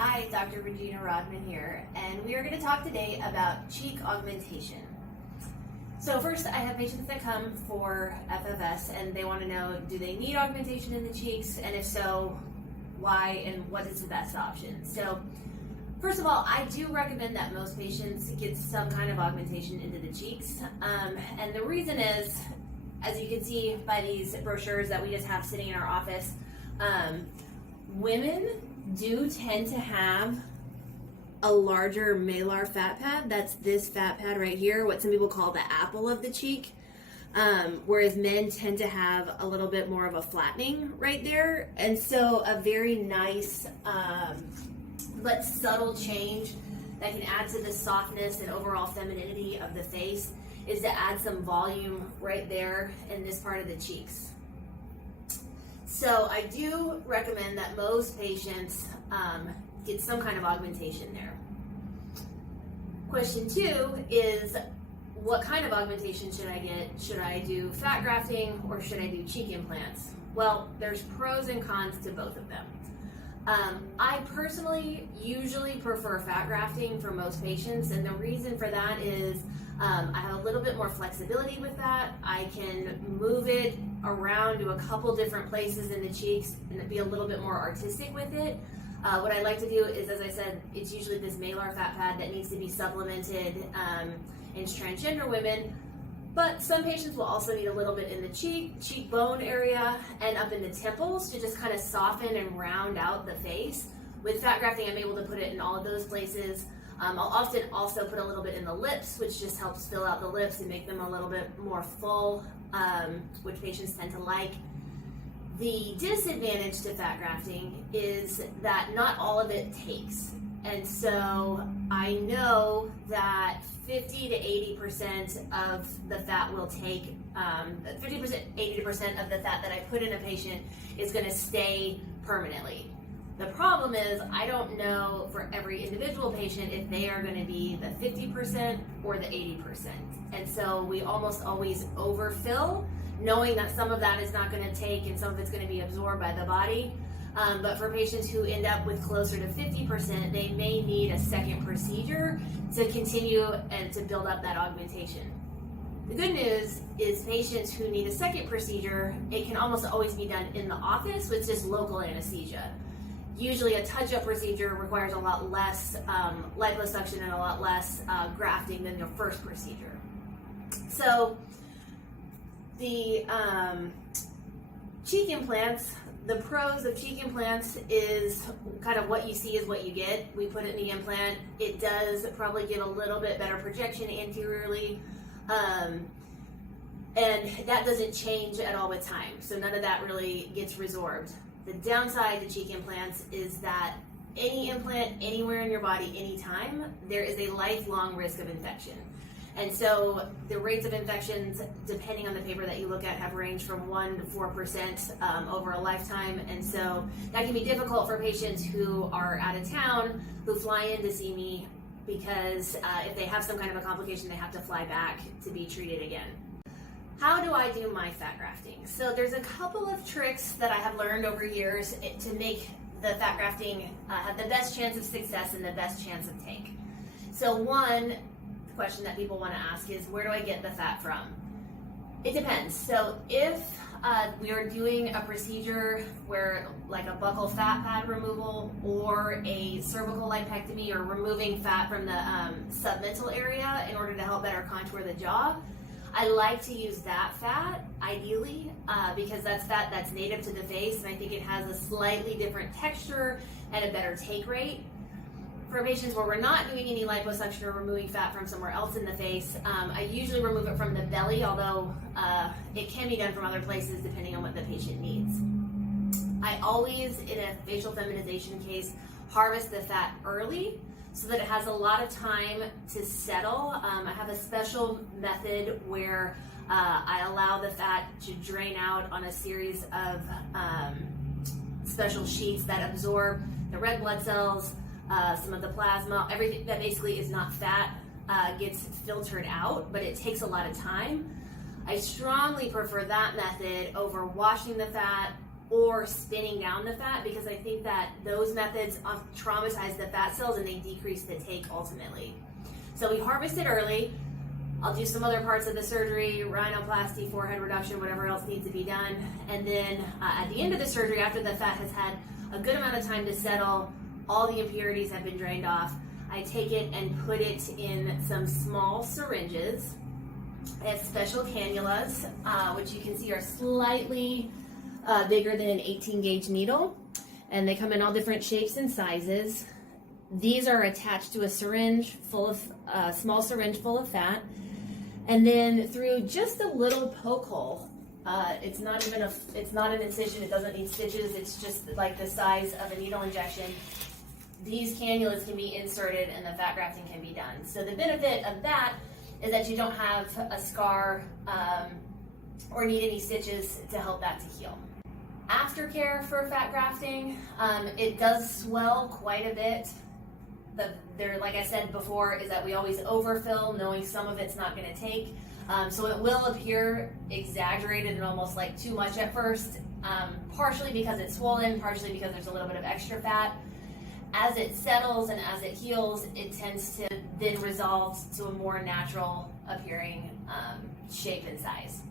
Hi, Dr. Regina Rodman here, and we are going to talk today about cheek augmentation. So first, I have patients that come for FFS and they want to know, do they need augmentation in the cheeks, and if so, why and what is the best option? So first of all, I do recommend that most patients get some kind of augmentation into the cheeks, and the reason is, as you can see by these brochures that we just have sitting in our office, women do tend to have a larger malar fat pad. That's this fat pad right here, what some people call the apple of the cheek, whereas men tend to have a little bit more of a flattening right there. And so a very nice but subtle change that can add to the softness and overall femininity of the face is to add some volume right there in this part of the cheeks. So I do recommend that most patients get some kind of augmentation there. Question 2 is, what kind of augmentation should I get? Should I do fat grafting or should I do cheek implants? Well, there's pros and cons to both of them. I personally usually prefer fat grafting for most patients, and the reason for that is I have a little bit more flexibility with that. I can move it around to a couple different places in the cheeks and be a little bit more artistic with it. What I like to do is, as I said, it's usually this malar fat pad that needs to be supplemented in transgender women, but some patients will also need a little bit in the cheekbone area and up in the temples to just kind of soften and round out the face. With fat grafting, I'm able to put it in all of those places. I'll often also put a little bit in the lips, which just helps fill out the lips and make them a little bit more full, which patients tend to like. The disadvantage to fat grafting is that not all of it takes. And so I know that 50 to 80% of the fat will take, 50%, 80% of the fat that I put in a patient is going to stay permanently. The problem is I don't know for every individual patient if they are going to be the 50% or the 80%. And so we almost always overfill, knowing that some of that is not going to take and some of it's going to be absorbed by the body. But for patients who end up with closer to 50%, they may need a second procedure to continue and to build up that augmentation. The good news is patients who need a second procedure, it can almost always be done in the office with just local anesthesia. Usually a touch-up procedure requires a lot less liposuction and a lot less grafting than your first procedure. So the cheek implants, the pros of cheek implants is kind of what you see is what you get. We put it in the implant. It does probably give a little bit better projection anteriorly, and that doesn't change at all with time. So none of that really gets resorbed. The downside to cheek implants is that any implant anywhere in your body, anytime, there is a lifelong risk of infection. And so the rates of infections, depending on the paper that you look at, have ranged from 1% to 4% over a lifetime. And so that can be difficult for patients who are out of town, who fly in to see me, because if they have some kind of a complication, they have to fly back to be treated again. How do I do my fat grafting? So there's a couple of tricks that I have learned over years to make the fat grafting have the best chance of success and the best chance of take. So one question that people want to ask is, where do I get the fat from? It depends. So if we are doing a procedure where, like a buccal fat pad removal or a cervical lipectomy, or removing fat from the submental area in order to help better contour the jaw, I like to use that fat, ideally, because that's fat that's native to the face, and I think it has a slightly different texture and a better take rate. For patients where we're not doing any liposuction or removing fat from somewhere else in the face, I usually remove it from the belly, although it can be done from other places depending on what the patient needs. I always, in a facial feminization case, harvest the fat early so that it has a lot of time to settle. I have a special method where I allow the fat to drain out on a series of special sheets that absorb the red blood cells, some of the plasma, everything that basically is not fat gets filtered out, but it takes a lot of time. I strongly prefer that method over washing the fat, or spinning down the fat, because I think that those methods traumatize the fat cells and they decrease the take ultimately. So we harvest it early. I'll do some other parts of the surgery, rhinoplasty, forehead reduction, whatever else needs to be done. And then at the end of the surgery, after the fat has had a good amount of time to settle, all the impurities have been drained off, I take it and put it in some small syringes. I have special cannulas, which you can see are slightly bigger than an 18 gauge needle. And they come in all different shapes and sizes. These are attached to a syringe full of, small syringe full of fat. And then through just a little poke hole, it's not an incision, it doesn't need stitches, it's just like the size of a needle injection. These cannulas can be inserted and the fat grafting can be done. So the benefit of that is that you don't have a scar or need any stitches to help that to heal. Aftercare for fat grafting, it does swell quite a bit. Like I said before, is that we always overfill, knowing some of it's not going to take. So it will appear exaggerated and almost like too much at first, partially because it's swollen, partially because there's a little bit of extra fat. As it settles and as it heals, it tends to then resolve to a more natural appearing shape and size.